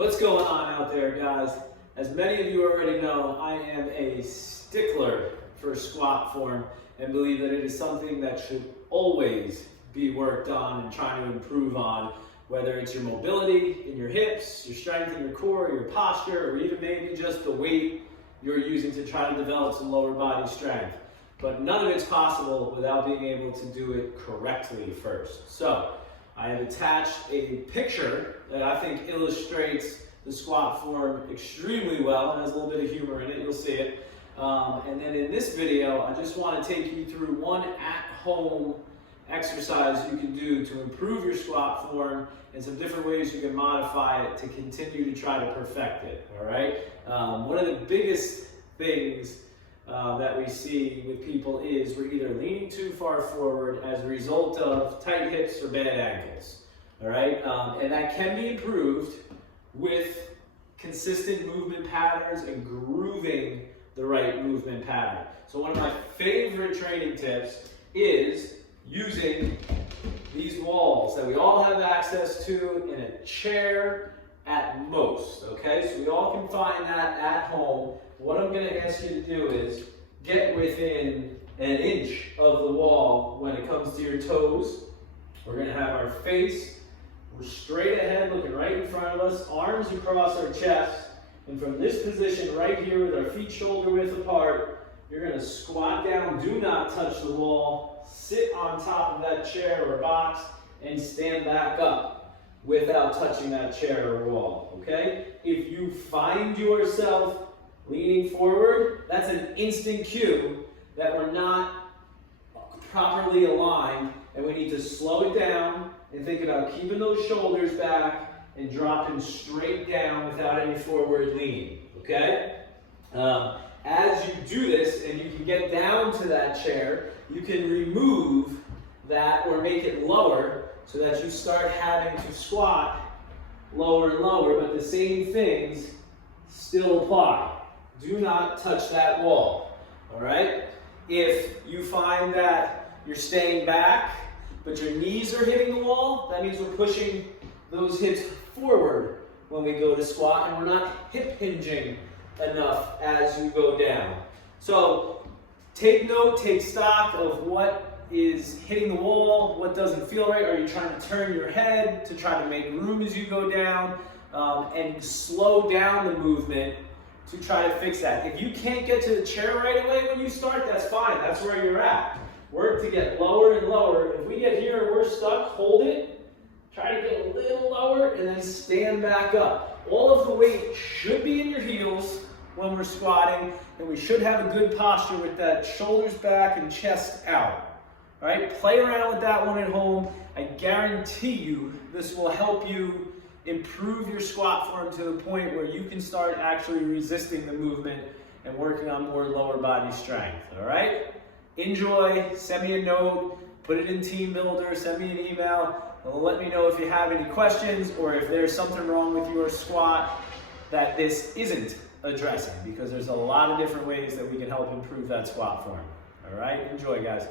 What's going on out there, guys? As many of you already know, I am a stickler for squat form and believe that it is something that should always be worked on and trying to improve on, whether it's your mobility in your hips, your strength in your core, your posture, or even maybe just the weight you're using to try to develop some lower body strength. But none of it's possible without being able to do it correctly first. So I have attached a picture that I think illustrates the squat form extremely well and has a little bit of humor in it. You'll see it. And then in this video, I just want to take you through one at-home exercise you can do to improve your squat form and some different ways you can modify it to continue to try to perfect it. All right. One of the biggest things that we see with people is we're either leaning too far forward as a result of tight hips or bad ankles. All right, and that can be improved with consistent movement patterns and grooving the right movement pattern. So one of my favorite training tips is using these walls that we all have access to in a chair at most, okay? So we all can find that at home. What I'm going to ask you to do is get within an inch of the wall when it comes to your toes. We're going to have our face, we're straight ahead, looking right in front of us, arms across our chest, and from this position right here with our feet shoulder width apart, you're going to squat down, do not touch the wall, sit on top of that chair or box, and stand back up without touching that chair or wall, okay? If you find yourself leaning forward, that's an instant cue that we're not properly aligned and we need to slow it down and think about keeping those shoulders back and dropping straight down without any forward lean, okay? As you do this and you can get down to that chair, you can remove that or make it lower so that you start having to squat lower and lower, but the same things still apply. Do not touch that wall, all right? If you find that you're staying back, but your knees are hitting the wall, that means we're pushing those hips forward when we go to squat, and we're not hip hinging enough as you go down. So take note, take stock of what is hitting the wall, what doesn't feel right. Are you trying to turn your head to try to make room as you go down, and slow down the movement to try to fix that. If you can't get to the chair right away when you start, that's fine. That's where you're at. Work to get lower and lower. If we get here and we're stuck, hold it. Try to get a little lower and then stand back up. All of the weight should be in your heels when we're squatting, and we should have a good posture with that shoulders back and chest out. All right, play around with that one at home. I guarantee you this will help you improve your squat form to the point where you can start actually resisting the movement and working on more lower body strength, all right? Enjoy, send me a note, put it in Team Builder, send me an email, and let me know if you have any questions or if there's something wrong with your squat that this isn't addressing, because there's a lot of different ways that we can help improve that squat form, all right? Enjoy, guys.